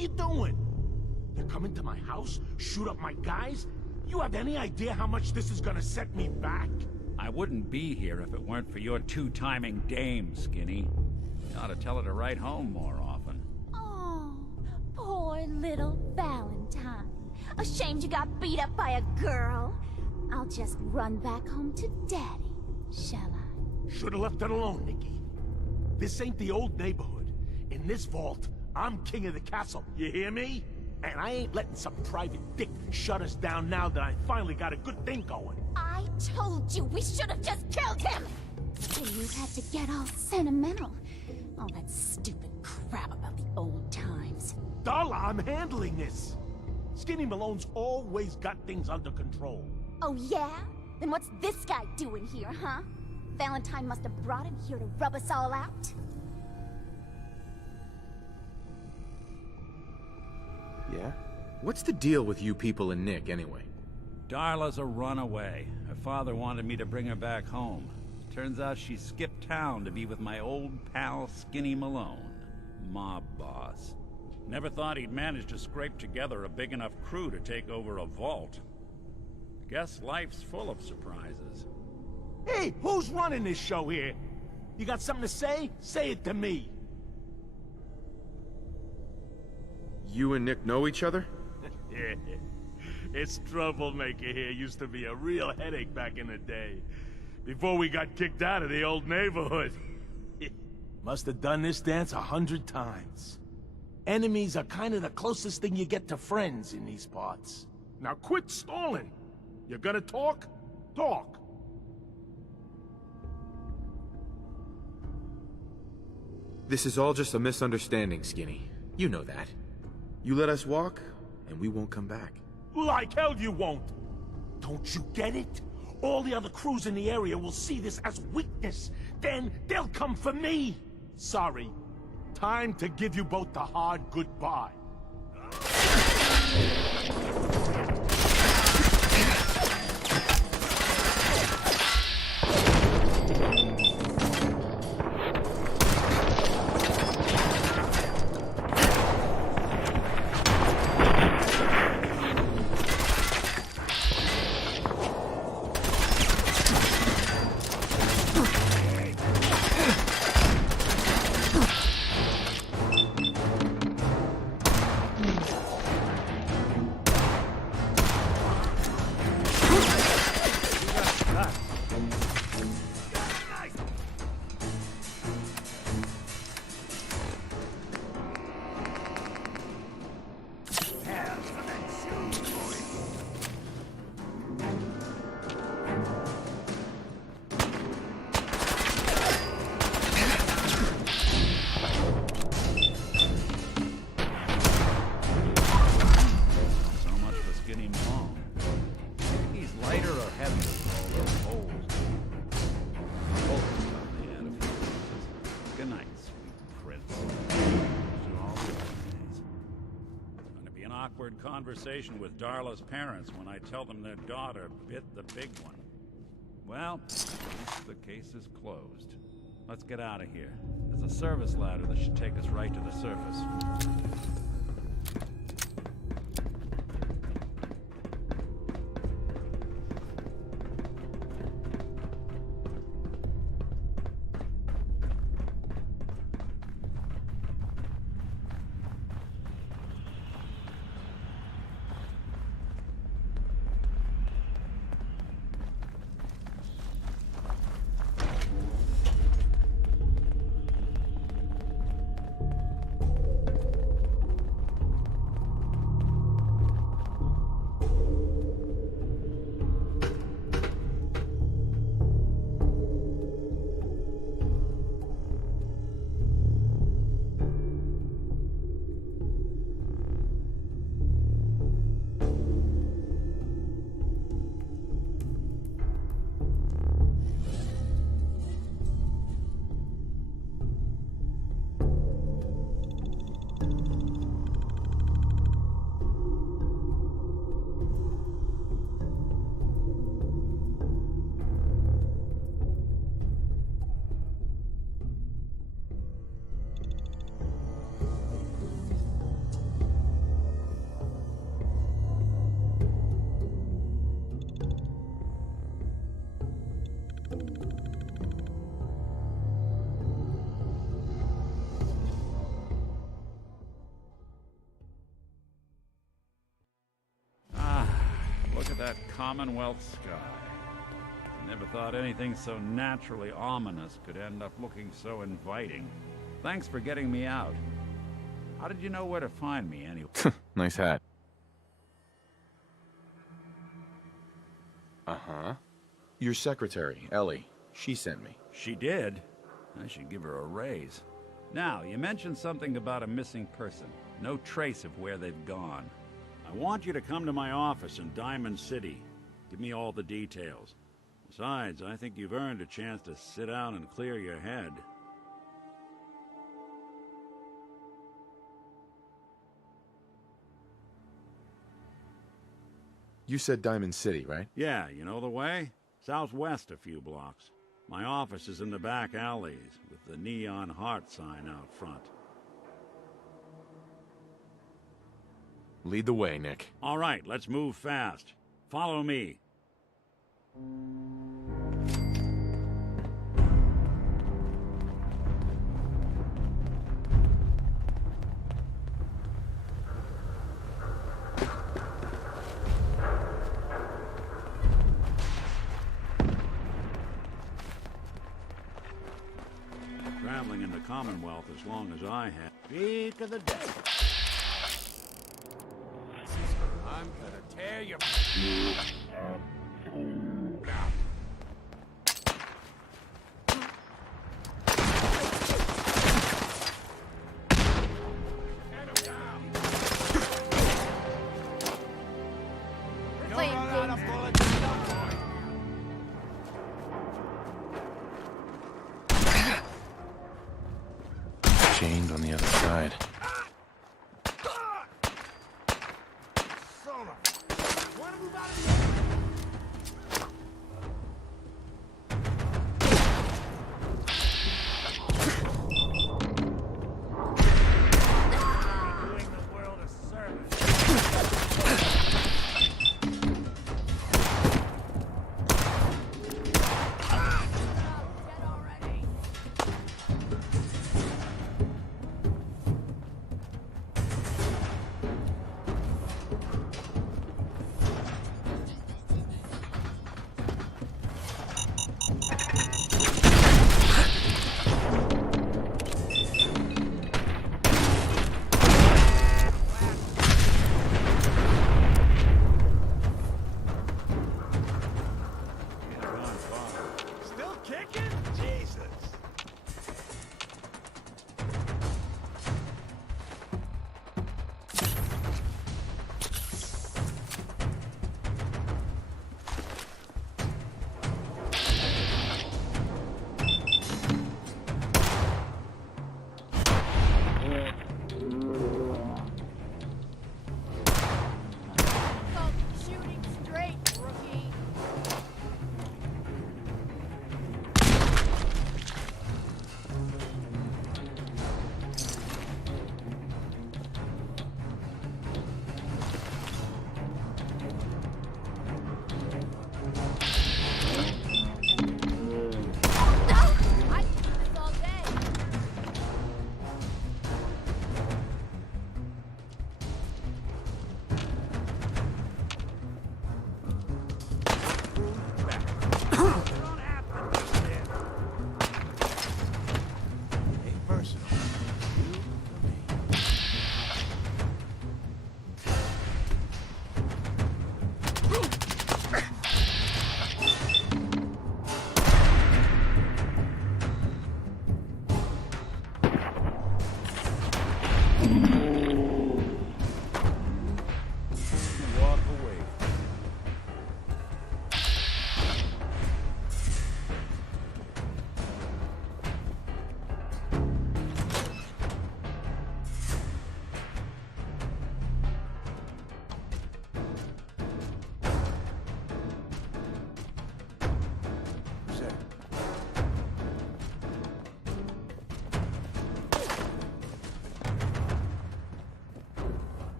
you doing? You come into my house, shoot up my guys? You have any idea how much this is gonna set me back? I wouldn't be here if it weren't for your two-timing dame, Skinny. You ought to tell her to write home more often. Oh, poor little Valentine. Ashamed you got beat up by a girl? I'll just run back home to Daddy, shall I? Should've left it alone, Nikki. This ain't the old neighborhood. In this vault, I'm king of the castle. You hear me? And I ain't letting some private dick shut us down now that I finally got a good thing going. I told you we should have just killed him! So you had to get all sentimental. All that stupid crap about the old times. Darla, I'm handling this. Skinny Malone's always got things under control. Oh yeah? Then what's this guy doing here, huh? Valentine must have brought him here to rub us all out? Yeah? What's the deal with you people and Nick, anyway? Darla's a runaway. Her father wanted me to bring her back home. Turns out she skipped town to be with my old pal Skinny Malone, mob boss. Never thought he'd manage to scrape together a big enough crew to take over a vault. Guess life's full of surprises. Hey, who's running this show here? You got something to say? Say it to me. You and Nick know each other? Yeah. It's troublemaker here used to be a real headache back in the day. Before we got kicked out of the old neighborhood. Must have done this dance 100 times. Enemies are kind of the closest thing you get to friends in these parts. Now quit stalling. You're gonna talk? Talk. This is all just a misunderstanding, Skinny. You know that. You let us walk, and we won't come back. Like hell you won't. Don't you get it? All the other crews in the area will see this as weakness. Then they'll come for me. Sorry. Time to give you both the hard goodbye. Conversation with Darla's parents when I tell them their daughter bit the big one. Well, at least the case is closed. Let's get out of here. There's a service ladder that should take us right to the surface. That Commonwealth sky. Never thought anything so naturally ominous could end up looking so inviting. Thanks for getting me out. How did you know where to find me, anyway? Nice hat. Uh-huh. Your secretary, Ellie. She sent me. She did? I should give her a raise. Now, you mentioned something about a missing person. No trace of where they've gone. I want you to come to my office in Diamond City. Give me all the details. Besides, I think you've earned a chance to sit down and clear your head. You said Diamond City, right? Yeah, you know the way? Southwest a few blocks. My office is in the back alleys, with the neon heart sign out front. Lead the way, Nick. All right, let's move fast. Follow me. Traveling in the Commonwealth as long as I have. Speak of the day. I'm gonna tear your... Chained on the other side.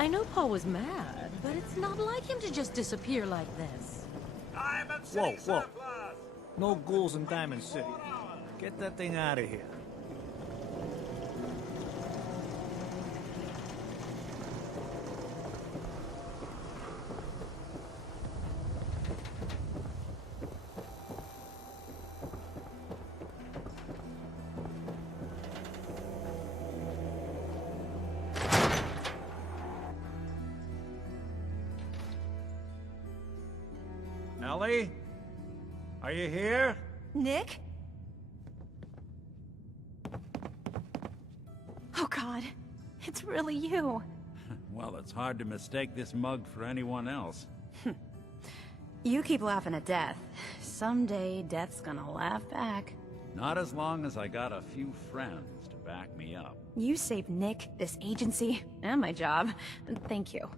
I know Paul was mad, but it's not like him to just disappear like this. Whoa, whoa. No ghouls in Diamond City. Get that thing out of here. Ellie? Are you here? Nick? Oh God, it's really you. Well, it's hard to mistake this mug for anyone else. You keep laughing at death. Someday, death's gonna laugh back. Not as long as I got a few friends to back me up. You saved Nick, this agency, and my job. Thank you.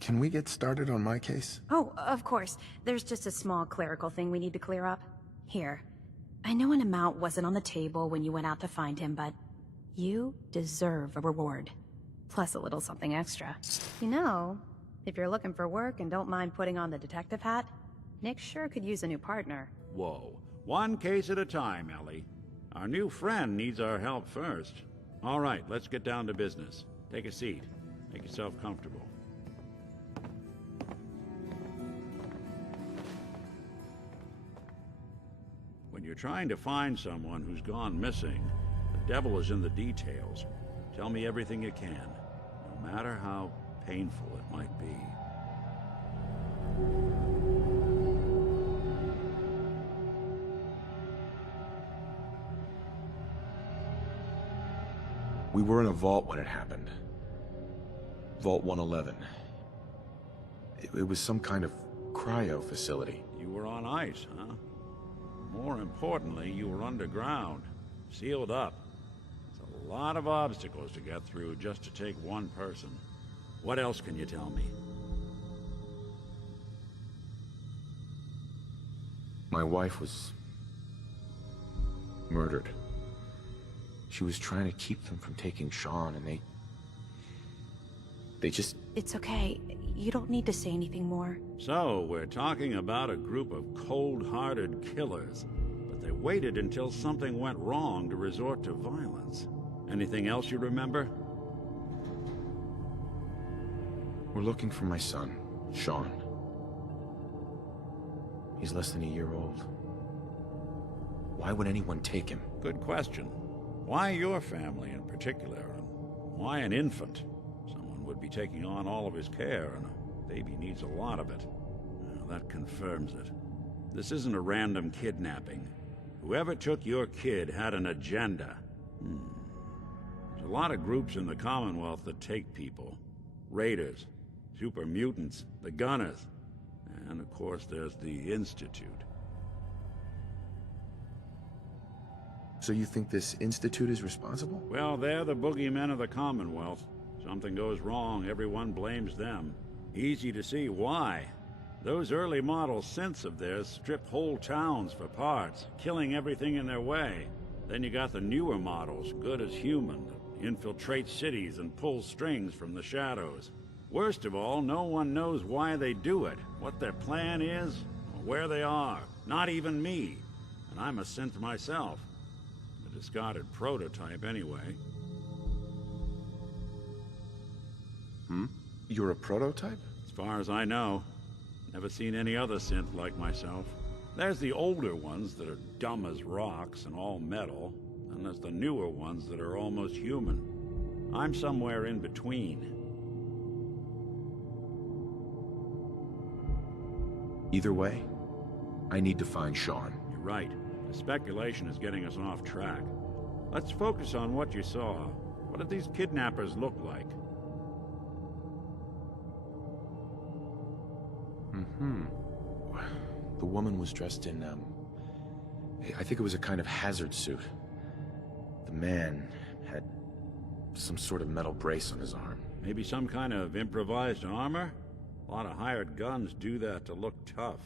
Can we get started on my case? Oh, of course. There's just a small clerical thing we need to clear up. Here. I know an amount wasn't on the table when you went out to find him, but you deserve a reward. Plus a little something extra. You know, if you're looking for work and don't mind putting on the detective hat, Nick sure could use a new partner. Whoa. One case at a time, Ellie. Our new friend needs our help first. All right, let's get down to business. Take a seat. Make yourself comfortable. When you're trying to find someone who's gone missing, the devil is in the details. Tell me everything you can, no matter how painful it might be. We were in a vault when it happened. Vault 111. It was some kind of cryo facility. You were on ice, huh? More importantly, you were underground, sealed up. It's a lot of obstacles to get through just to take one person. What else can you tell me? My wife was murdered. She was trying to keep them from taking Sean, and they just... It's okay. You don't need to say anything more. So, we're talking about a group of cold-hearted killers, but they waited until something went wrong to resort to violence. Anything else you remember? We're looking for my son, Sean. He's less than a year old. Why would anyone take him? Good question. Why your family in particular, and why an infant? Someone would be taking on all of his care, and a baby needs a lot of it. Well, that confirms it. This isn't a random kidnapping. Whoever took your kid had an agenda. There's a lot of groups in the Commonwealth that take people. Raiders, super mutants, the Gunners, and of course there's the Institute. So you think this Institute is responsible? Well, they're the boogeymen of the Commonwealth. Something goes wrong, everyone blames them. Easy to see why. Those early model synths of theirs strip whole towns for parts, killing everything in their way. Then you got the newer models, good as human, that infiltrate cities and pull strings from the shadows. Worst of all, no one knows why they do it, what their plan is, or where they are. Not even me. And I'm a synth myself. A discarded prototype, anyway. You're a prototype? As far as I know. Never seen any other synth like myself. There's the older ones that are dumb as rocks and all metal, and there's the newer ones that are almost human. I'm somewhere in between. Either way, I need to find Sean. You're right. The speculation is getting us off track. Let's focus on what you saw. What did these kidnappers look like? The woman was dressed in, I think it was a kind of hazard suit. The man had some sort of metal brace on his arm. Maybe some kind of improvised armor? A lot of hired guns do that to look tough.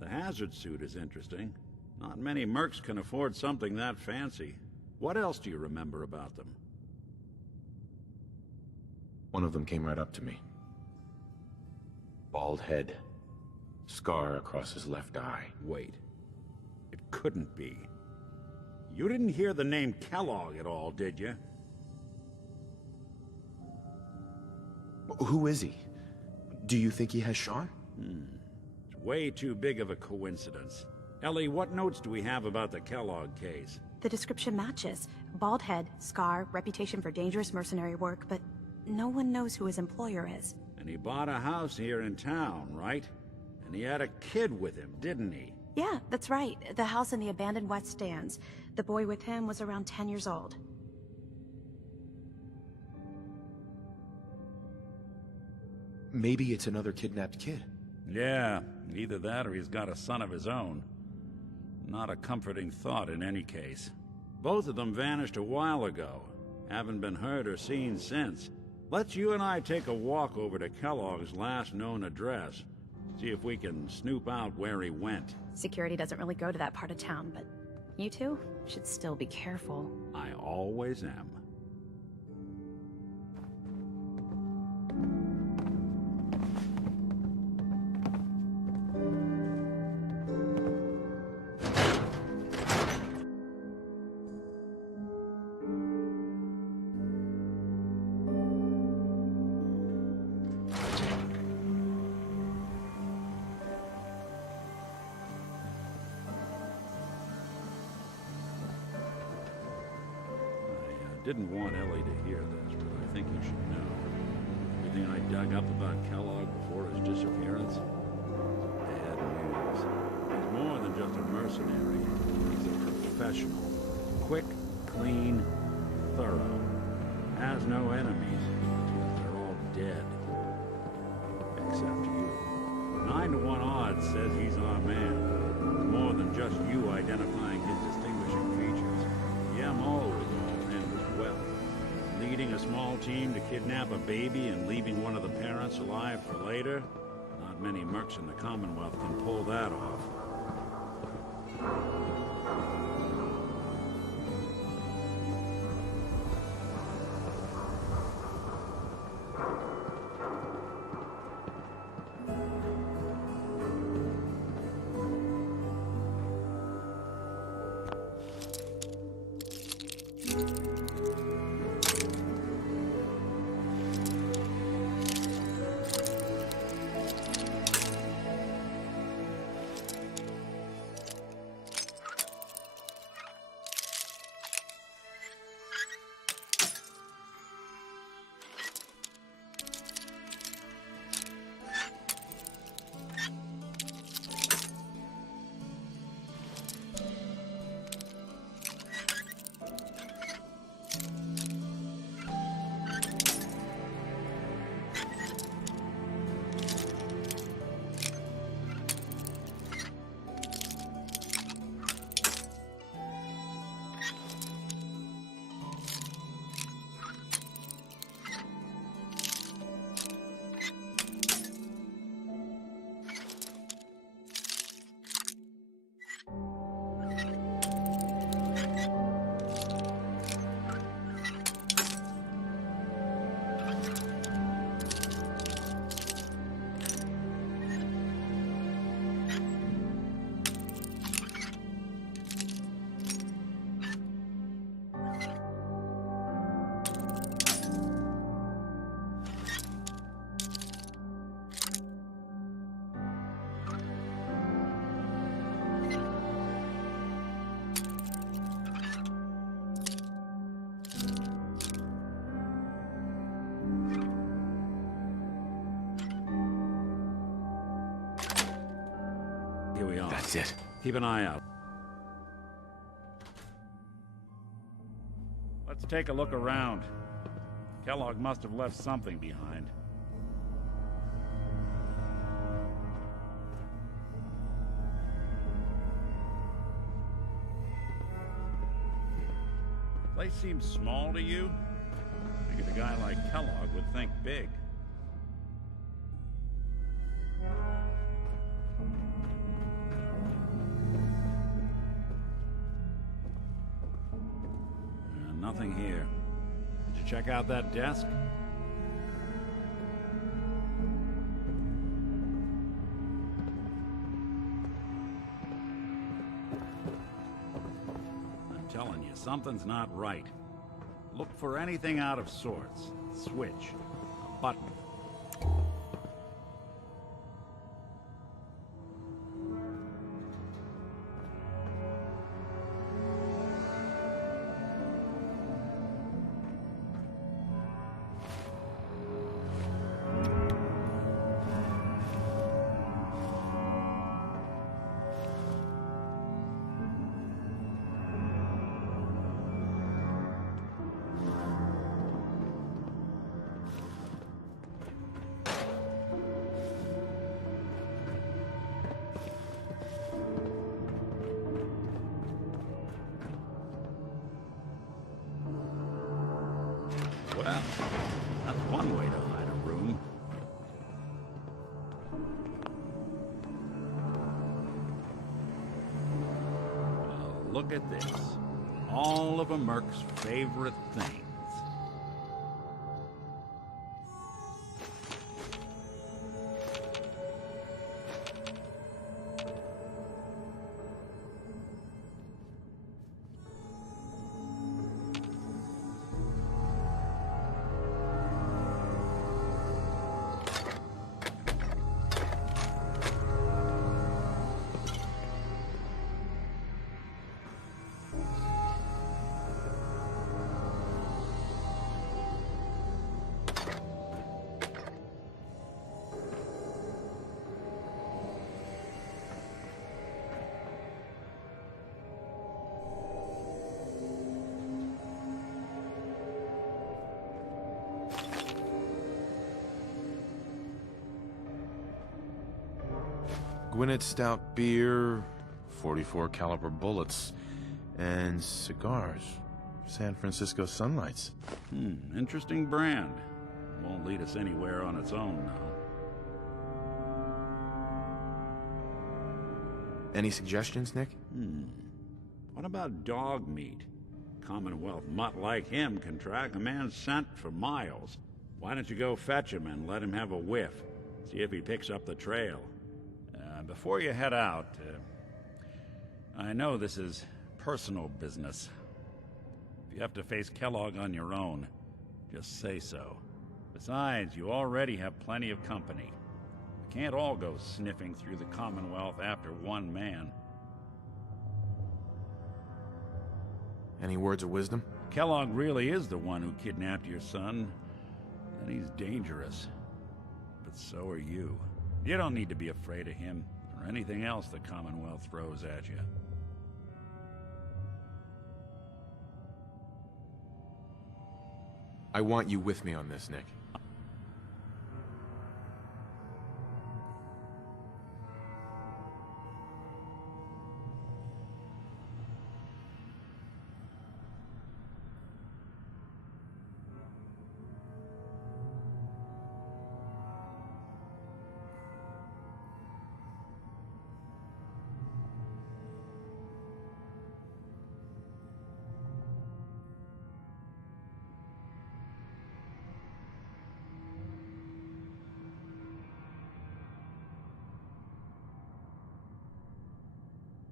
The hazard suit is interesting. Not many mercs can afford something that fancy. What else do you remember about them? One of them came right up to me. Bald head. Scar across his left eye. Wait. It couldn't be. You didn't hear the name Kellogg at all, did you? Who is he? Do you think he has Sean? It's way too big of a coincidence. Ellie, what notes do we have about the Kellogg case? The description matches. Bald head, scar, reputation for dangerous mercenary work, but no one knows who his employer is. And he bought a house here in town, right? And he had a kid with him, didn't he? Yeah, that's right. The house in the abandoned West Stands. The boy with him was around 10 years old. Maybe it's another kidnapped kid. Yeah, either that or he's got a son of his own. Not a comforting thought in any case. Both of them vanished a while ago. Haven't been heard or seen since. Let's you and I take a walk over to Kellogg's last known address. See if we can snoop out where he went. Security doesn't really go to that part of town, but you two should still be careful. I always am. Didn't want Ellie to hear this, but I think you should know. Everything I dug up about Kellogg before his disappearance? Bad news. He's more than just a mercenary. He's a professional. Quick, clean, thorough. Has no enemies. They're all dead. Except you. 9 to 1 odds says he's our man. More than just you identifying his distinguishing features. The MO was well, leading a small team to kidnap a baby and leaving one of the parents alive for later? Not many mercs in the Commonwealth can pull that off. That's it. Keep an eye out. Let's take a look around. Kellogg must have left something behind. Place seems small to you? I figured a guy like Kellogg would think big. Nothing here. Did you check out that desk? I'm telling you, something's not right. Look for anything out of sorts. Switch. A button. Well, that's one way to hide a room. Well, look at this. All of a Merc's favorite things. Gwinnett Stout beer, 44 caliber bullets, and cigars. San Francisco Sunlights. Interesting brand. Won't lead us anywhere on its own, though. Any suggestions, Nick? What about dog meat? Commonwealth mutt like him can track a man's scent for miles. Why don't you go fetch him and let him have a whiff? See if he picks up the trail. Before you head out, I know this is personal business. If you have to face Kellogg on your own, just say so. Besides, you already have plenty of company. We can't all go sniffing through the Commonwealth after one man. Any words of wisdom? Kellogg really is the one who kidnapped your son, and he's dangerous. But so are you. You don't need to be afraid of him, or anything else the Commonwealth throws at you. I want you with me on this, Nick.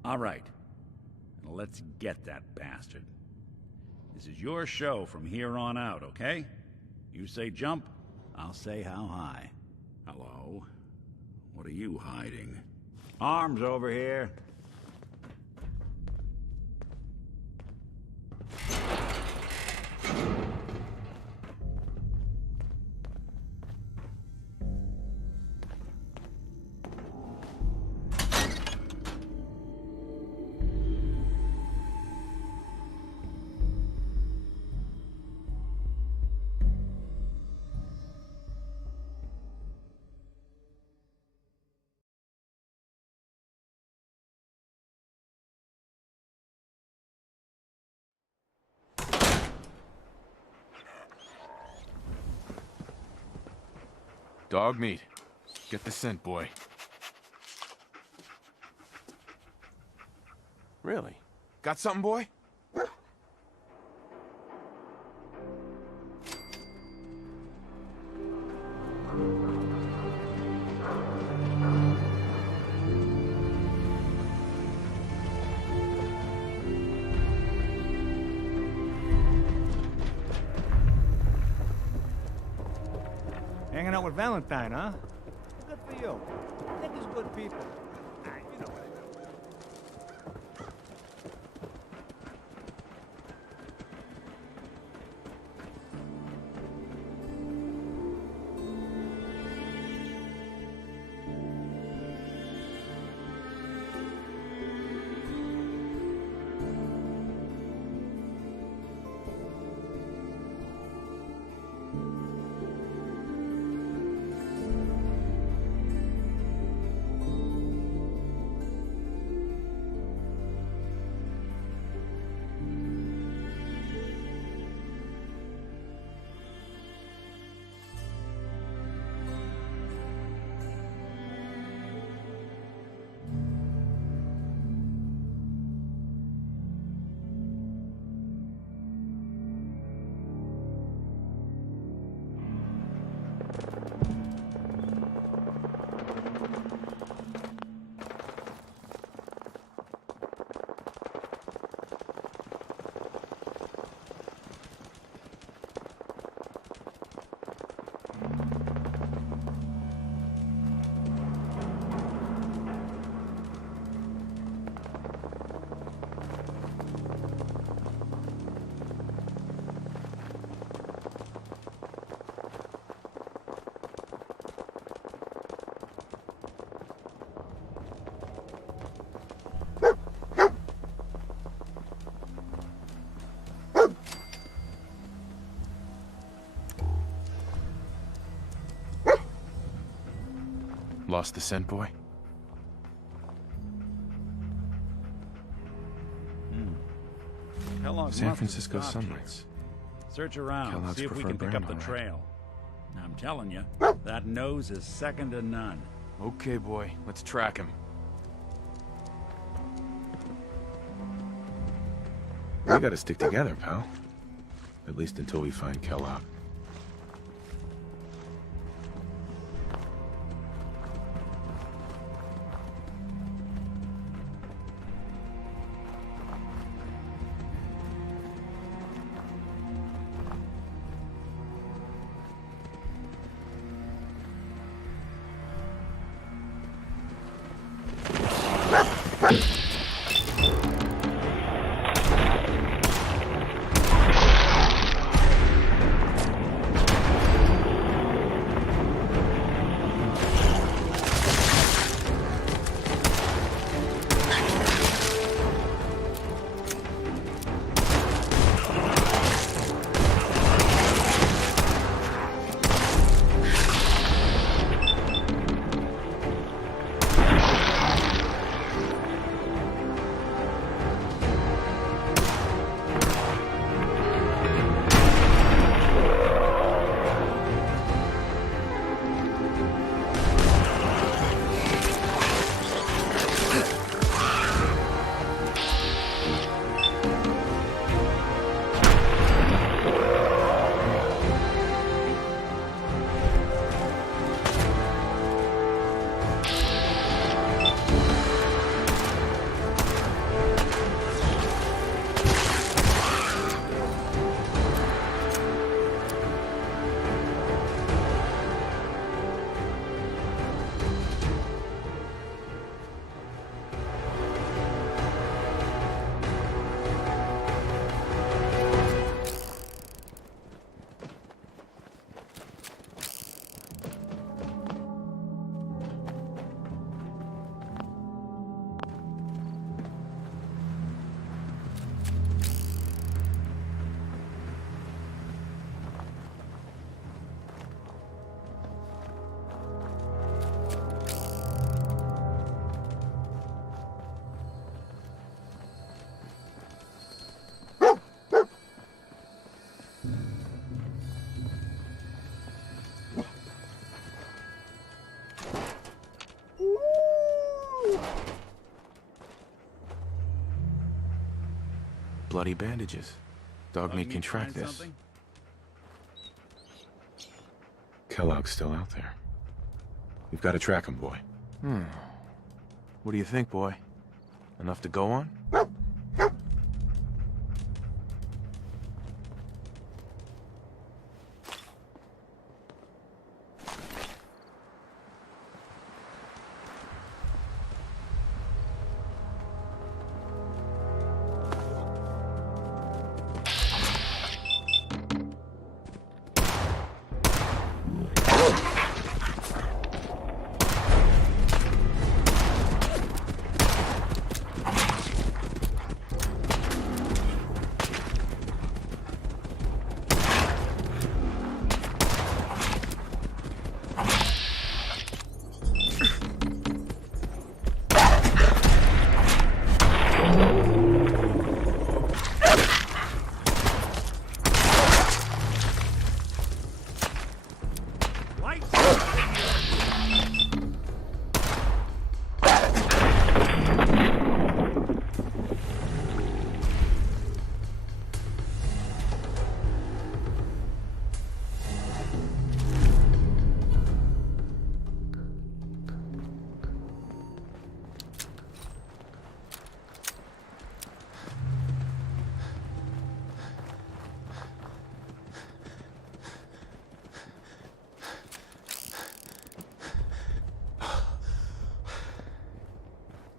All right. Now let's get that bastard. This is your show from here on out, okay? You say jump, I'll say how high. Hello? What are you hiding? Arms over here. Dog meat. Get the scent, boy. Really? Got something, boy? Hanging out with Valentine, huh? Good for you. Niggas good people. You know what I mean. Lost the scent, boy? Kellogg's San must have Francisco stopped here. sunlights. Search around, Kellogg's see if we can preferred pick brand, up the all right. trail. I'm telling you, that nose is second to none. Okay, boy. Let's track him. We gotta stick together, pal. At least until we find Kellogg. bloody bandages. Dog meat can track this. Something? Kellogg's still out there. We've got to track him, boy. What do you think, boy? Enough to go on?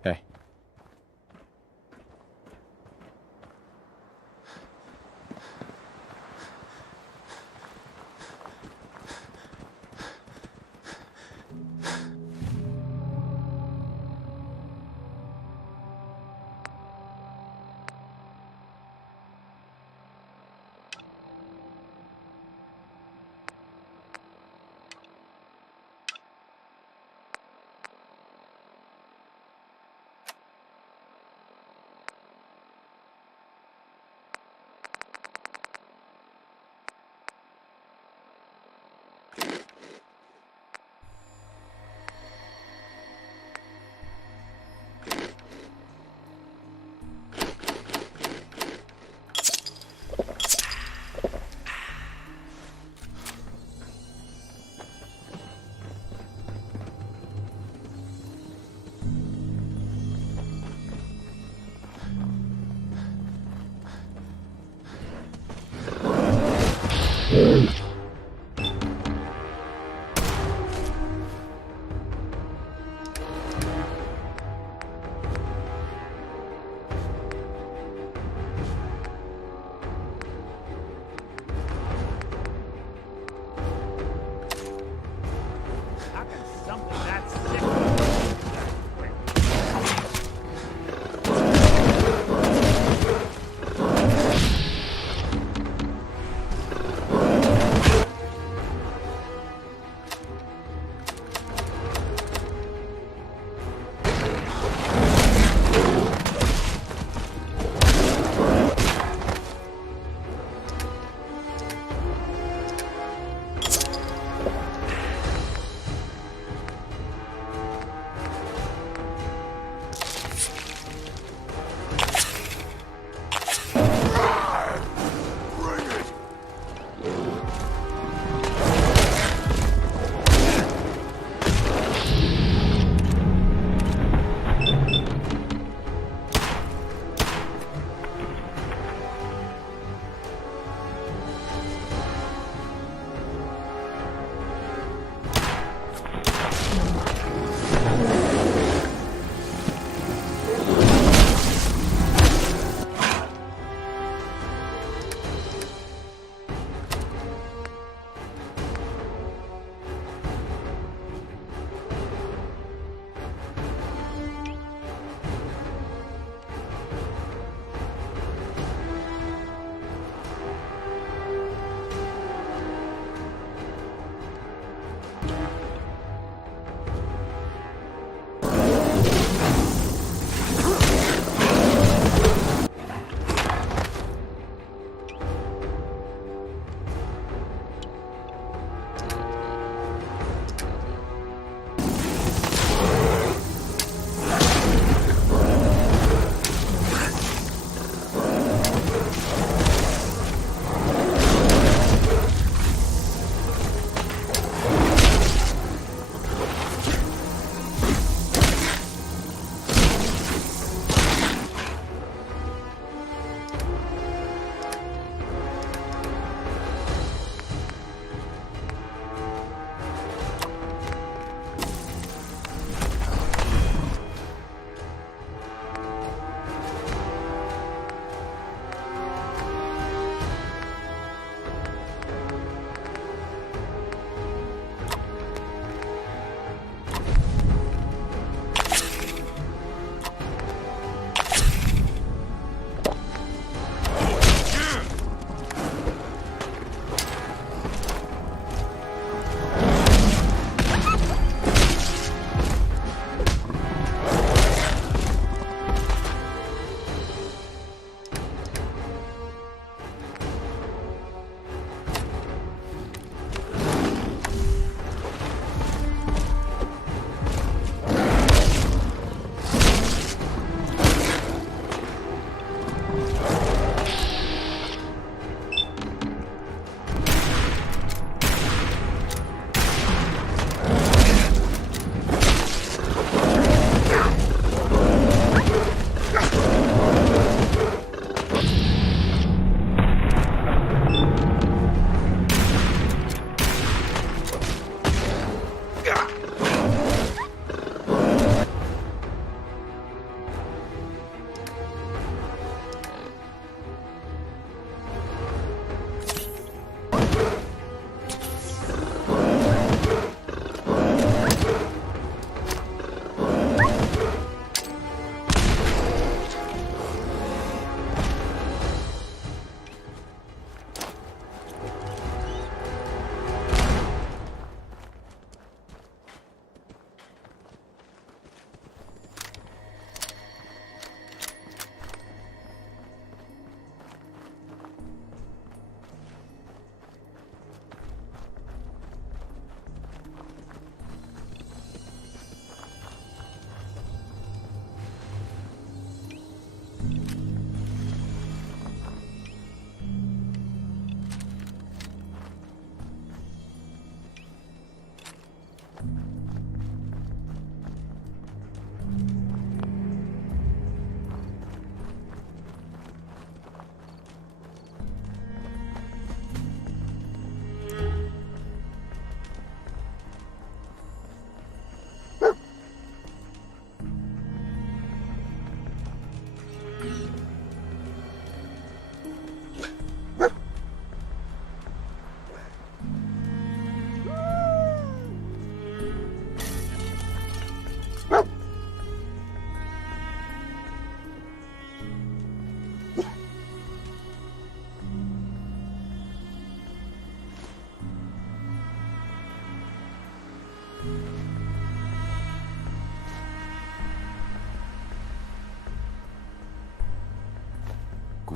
Hey. How can something that sick that quick?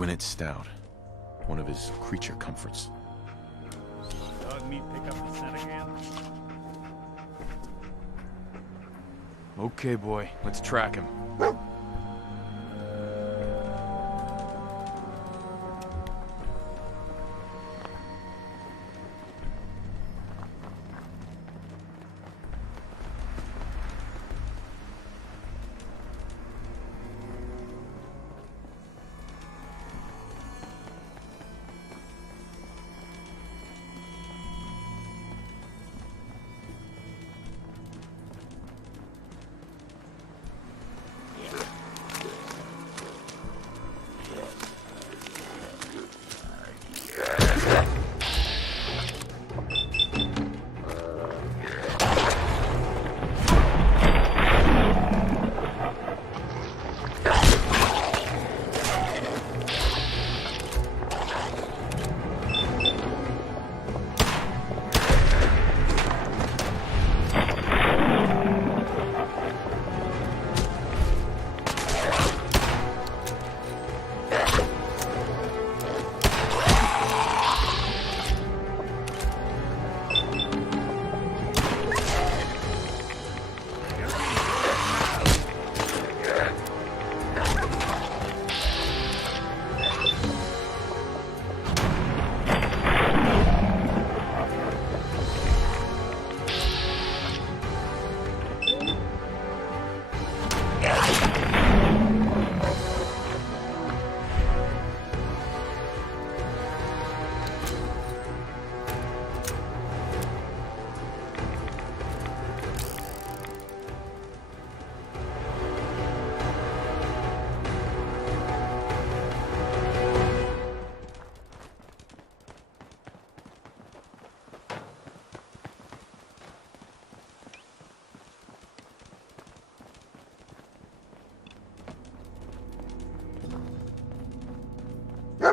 Gwyneth Stout. One of his creature comforts. Dog meat pick up the scent again? Okay, boy. Let's track him.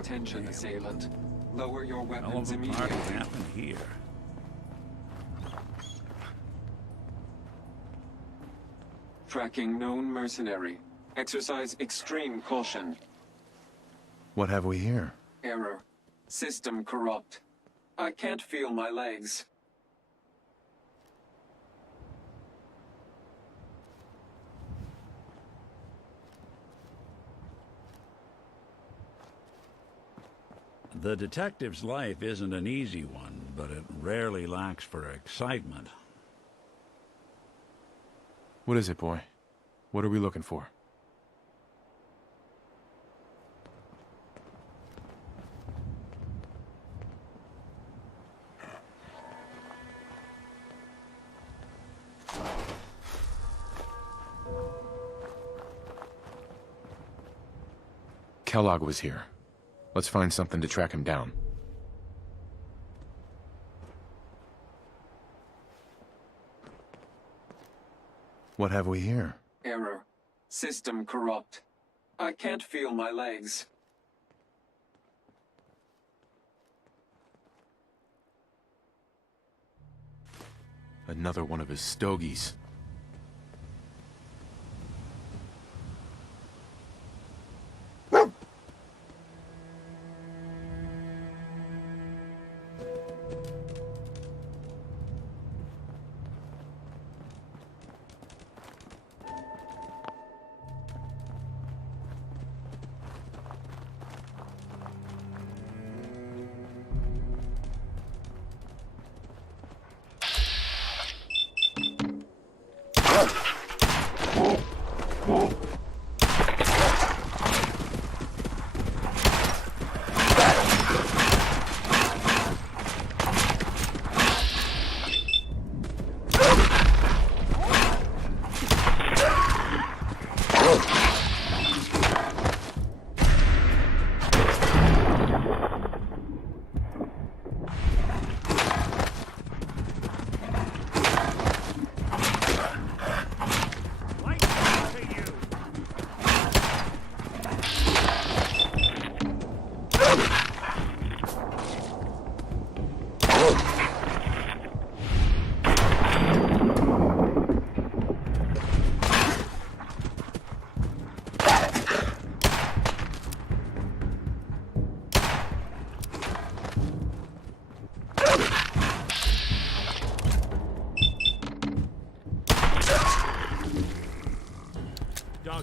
Attention, assailant. Lower your Hell weapons of a party immediately. happened here. Tracking known mercenary. Exercise extreme caution. What have we here? Error. System corrupt. I can't feel my legs. The detective's life isn't an easy one, but it rarely lacks for excitement. What is it, boy? What are we looking for? Kellogg was here. Let's find something to track him down. What have we here? Error. System corrupt. I can't feel my legs. Another one of his stogies.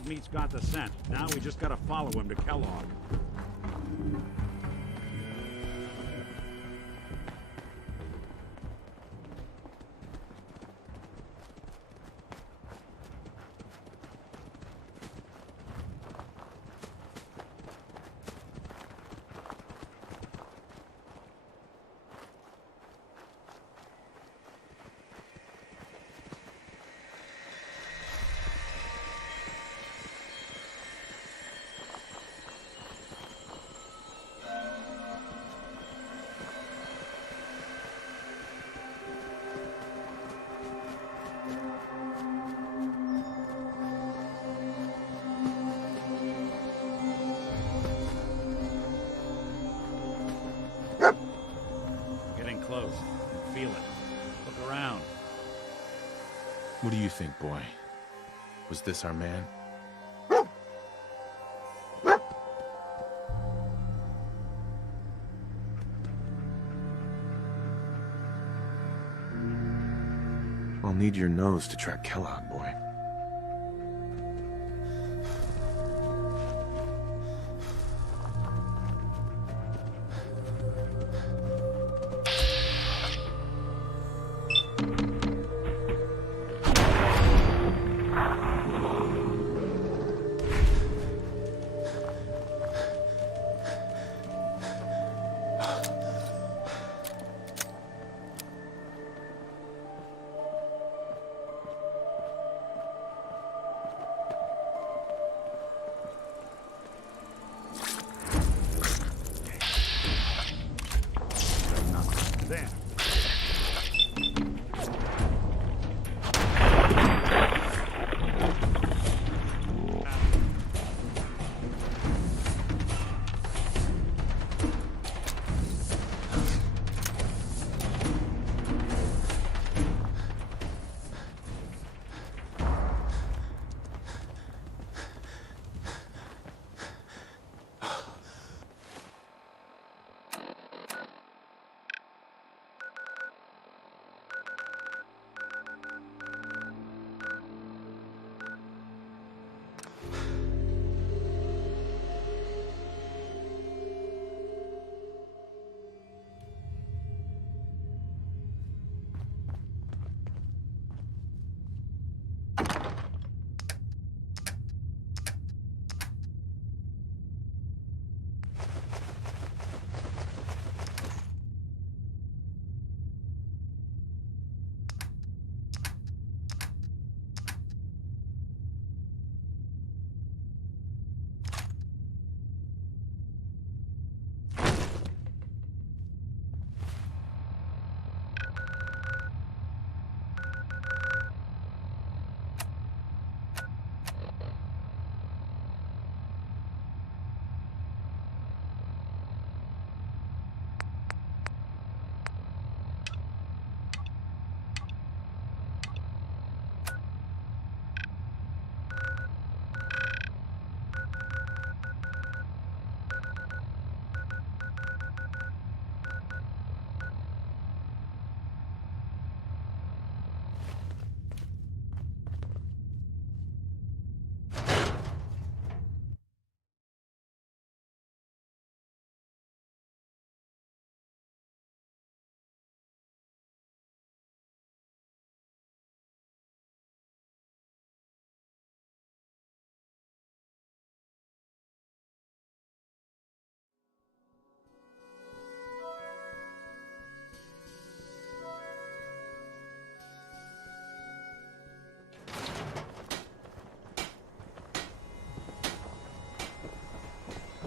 meat's got the scent. Now we just gotta follow him to Kellogg. Getting close. I feel it. Look around. What do you think, boy? Was this our man? I'll need your nose to track Kellogg, boy. There.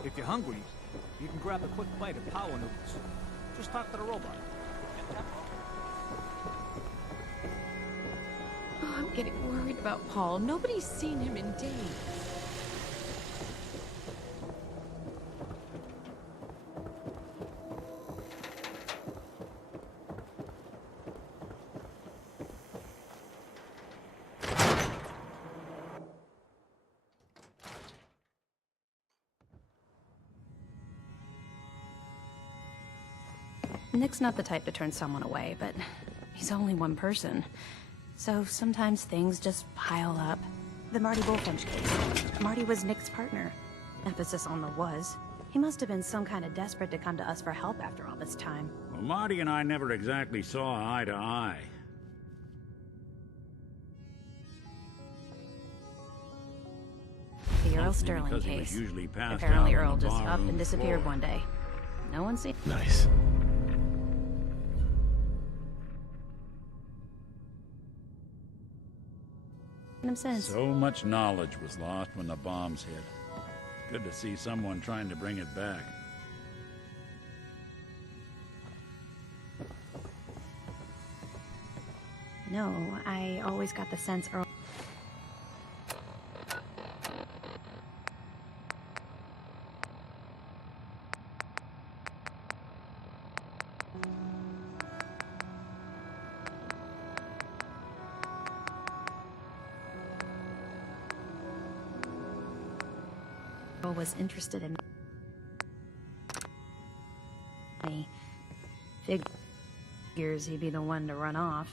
If you're hungry, you can grab a quick bite of power noodles. Just talk to the robot. Oh, I'm getting worried about Paul. Nobody's seen him in days. Nick's not the type to turn someone away, but he's only one person. So sometimes things just pile up. The Marty Bullfinch case. Marty was Nick's partner. Emphasis on the was. He must have been some kind of desperate to come to us for help after all this time. Well, Marty and I never exactly saw eye to eye. The Earl Mostly Sterling because he was case. usually passed Apparently out on Earl the just up barroom and disappeared floor. one day. No one seen Nice. him since. So much knowledge was lost when the bombs hit. Good to see someone trying to bring it back. No, I always got the sense Earl... was interested in me. Figures he'd be the one to run off.